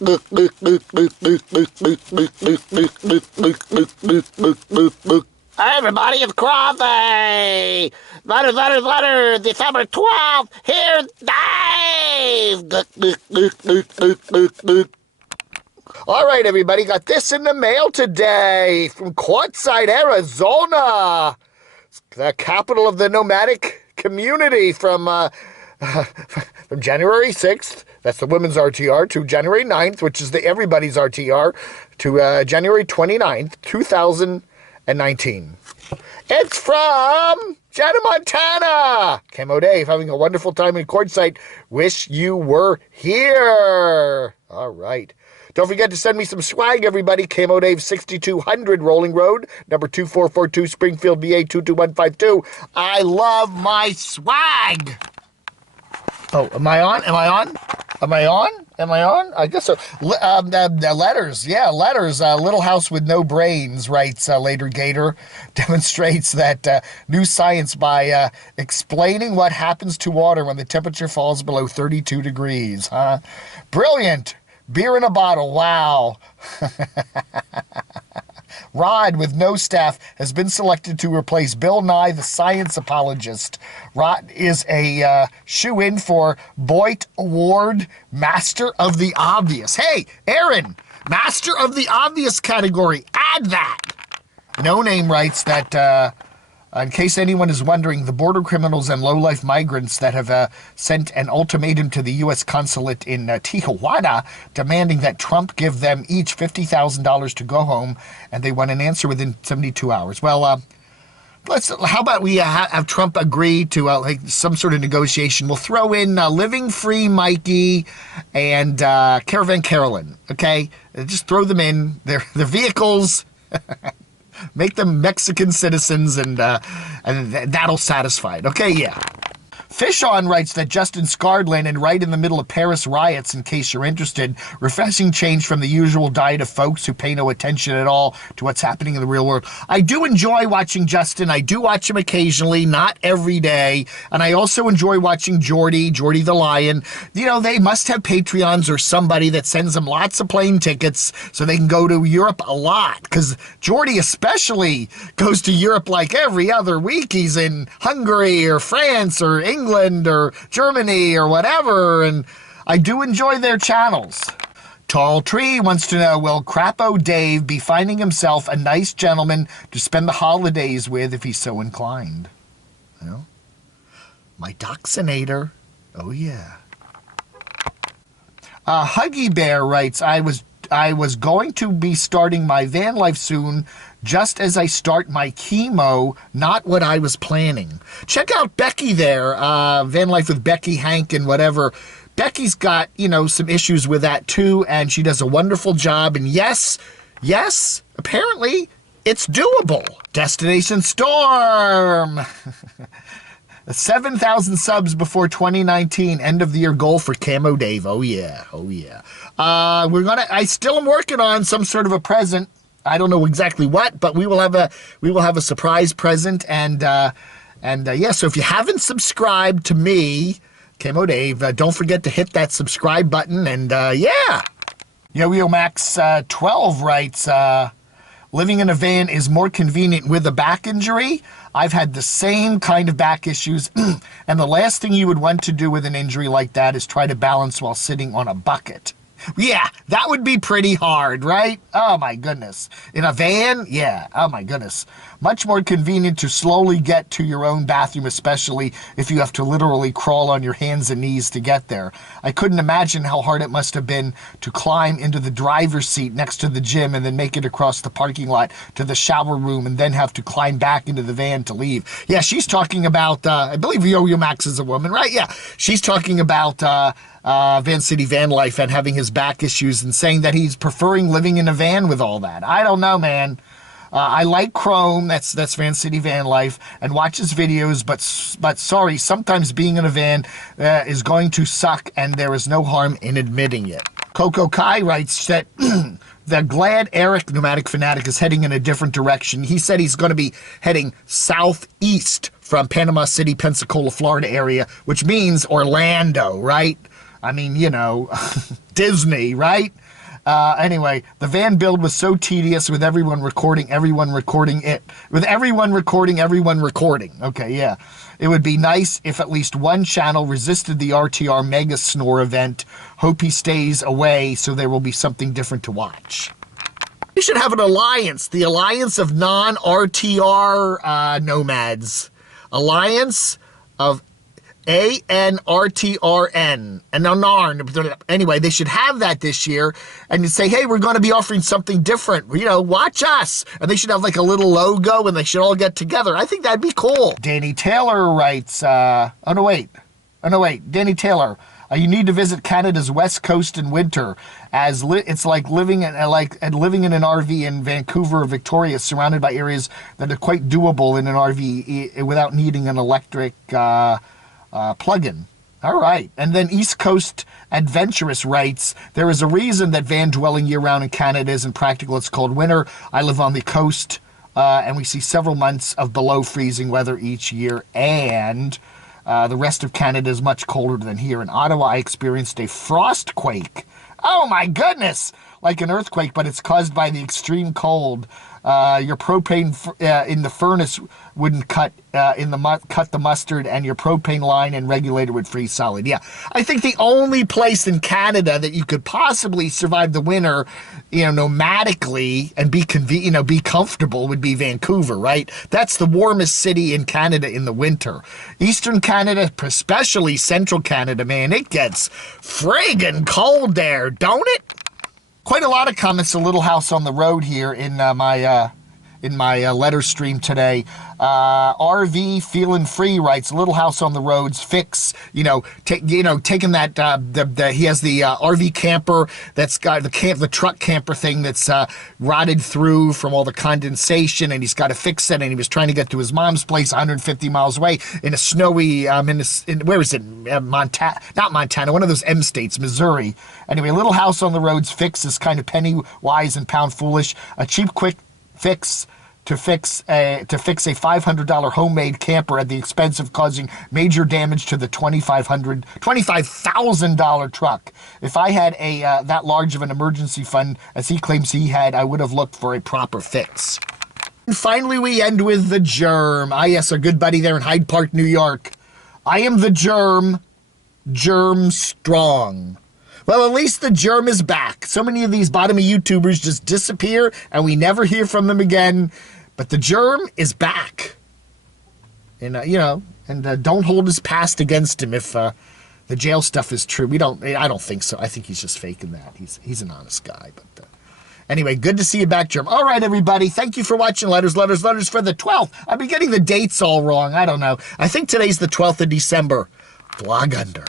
Hi, everybody, it's Coffee! Butter, December 12th, here's Dave! All right, everybody, got this in the mail today from Quartzsite, Arizona, the capital of the nomadic community from January 6th, that's the women's RTR, to January 9th, which is the everybody's RTR, to January 29th, 2019. It's from Jenna, Montana. Camo Dave, having a wonderful time in Quartzsite. Wish you were here. All right. Don't forget to send me some swag, everybody. Camo Dave, 6200 Rolling Road, number 2442, Springfield, VA 22152. I love my swag. Oh, am I on? I guess so. Letters. Yeah, letters. Little House with No Brains, writes Later Gator, demonstrates that new science by explaining what happens to water when the temperature falls below 32 degrees. Huh? Brilliant. Beer in a bottle. Wow. Rod with no staff has been selected to replace Bill Nye, the science apologist. Rod is a shoe-in for Boyd Award, Master of the Obvious. Hey, Aaron, Master of the Obvious category. Add that. No Name writes that, in case anyone is wondering, the border criminals and low-life migrants that have sent an ultimatum to the U.S. consulate in Tijuana demanding that Trump give them each $50,000 to go home, and they want an answer within 72 hours. Well, how about we have Trump agree to like some sort of negotiation? We'll throw in Living Free Mikey and Caravan Carolyn, okay? Just throw them in. Their vehicles... Make them Mexican citizens, and that'll satisfy it. Okay, yeah. Fishon writes that Justin Scardlin, and right in the middle of Paris riots, in case you're interested, refreshing change from the usual diet of folks who pay no attention at all to what's happening in the real world. I do enjoy watching Justin. I do watch him occasionally, not every day. And I also enjoy watching Jordy the Lion. You know, they must have Patreons or somebody that sends them lots of plane tickets so they can go to Europe a lot. Because Jordy especially goes to Europe like every other week. He's in Hungary or France or England or Germany or whatever, and I do enjoy their channels. Tall Tree wants to know, will Crapo Dave be finding himself a nice gentleman to spend the holidays with if he's so inclined? Well, my Doxinator. Oh, yeah. Huggy Bear writes, I was going to be starting my van life soon, just as I start my chemo, not what I was planning. Check out Becky there, Van Life with Becky, Hank, and whatever. Becky's got, some issues with that too, and she does a wonderful job. And yes, apparently it's doable. Destination Storm. 7,000 subs before 2019, end of the year goal for Camo Dave. Oh yeah. I still am working on some sort of a present. I don't know exactly what, but we will have a surprise present, and so if you haven't subscribed to me, Camo Dave, don't forget to hit that subscribe button, and Yo-Yo Max 12 writes, living in a van is more convenient with a back injury. I've had the same kind of back issues, and the last thing you would want to do with an injury like that is try to balance while sitting on a bucket. Yeah, that would be pretty hard, right? Oh, my goodness. In a van? Yeah, oh, my goodness. Much more convenient to slowly get to your own bathroom, especially if you have to literally crawl on your hands and knees to get there. I couldn't imagine how hard it must have been to climb into the driver's seat next to the gym and then make it across the parking lot to the shower room and then have to climb back into the van to leave. Yeah, she's talking about, I believe Yo-Yo Max is a woman, right? Yeah, she's talking about Van City Van Life and having his back issues and saying that he's preferring living in a van with all that. I don't know, man. I like Chrome, that's Van City Van Life, and watch his videos, but sorry, sometimes being in a van is going to suck, and there is no harm in admitting it. Coco Kai writes that the glad Eric Pneumatic Fanatic is heading in a different direction. He said he's going to be heading southeast from Panama City, Pensacola, Florida area, which means Orlando, right? I mean, Disney, right? Anyway, the van build was so tedious with everyone recording everyone recording. Okay, yeah. It would be nice if at least one channel resisted the RTR Mega Snore event. Hope he stays away so there will be something different to watch. We should have an alliance, the Alliance of Non-RTR Nomads. Alliance of ANRTRN. And anyway, they should have that this year and say, hey, we're going to be offering something different. You know, watch us. And they should have like a little logo and they should all get together. I think that'd be cool. Danny Taylor writes, Danny Taylor. You need to visit Canada's west coast in winter, as it's like living in an RV in Vancouver or Victoria, surrounded by areas that are quite doable in an RV without needing an electric plug-in. All right. And then East Coast Adventurous writes, there is a reason that van dwelling year-round in Canada isn't practical. It's called winter. I live on the coast, and we see several months of below freezing weather each year, and the rest of Canada is much colder than here. In Ottawa, I experienced a frost quake. Oh my goodness! Like an earthquake, but it's caused by the extreme cold. Your propane in the furnace wouldn't cut the mustard, and your propane line and regulator would freeze solid. Yeah, I think the only place in Canada that you could possibly survive the winter, nomadically and be comfortable would be Vancouver, right? That's the warmest city in Canada in the winter. Eastern Canada, especially central Canada, man, it gets friggin' cold there, don't it? Quite a lot of comments to Little House on the Road here in my letter stream today. RV Feeling Free writes, Little House on the Road's fix, taking that, he has the RV camper that's got the truck camper thing that's rotted through from all the condensation, and he's got to fix it, and he was trying to get to his mom's place 150 miles away in a snowy, where is it? Montana, not Montana, one of those M states, Missouri. Anyway, Little House on the Road's fix is kind of penny wise and pound foolish. A cheap, quick fix to fix a $500 homemade camper at the expense of causing major damage to the $25,000 truck. If I had that large of an emergency fund as he claims he had, I would have looked for a proper fix. And finally, we end with the Germ. Ah, yes, our good buddy there in Hyde Park, New York. I am the Germ, Germ Strong. Well, at least the Germ is back. So many of these bottom of YouTubers just disappear and we never hear from them again. But the Germ is back. And, don't hold his past against him if the jail stuff is true. I don't think so. I think he's just faking that. He's an honest guy. But anyway, good to see you back, Germ. All right, everybody. Thank you for watching Letters for the 12th. I've been getting the dates all wrong. I don't know. I think today's the 12th of December. Vlog under.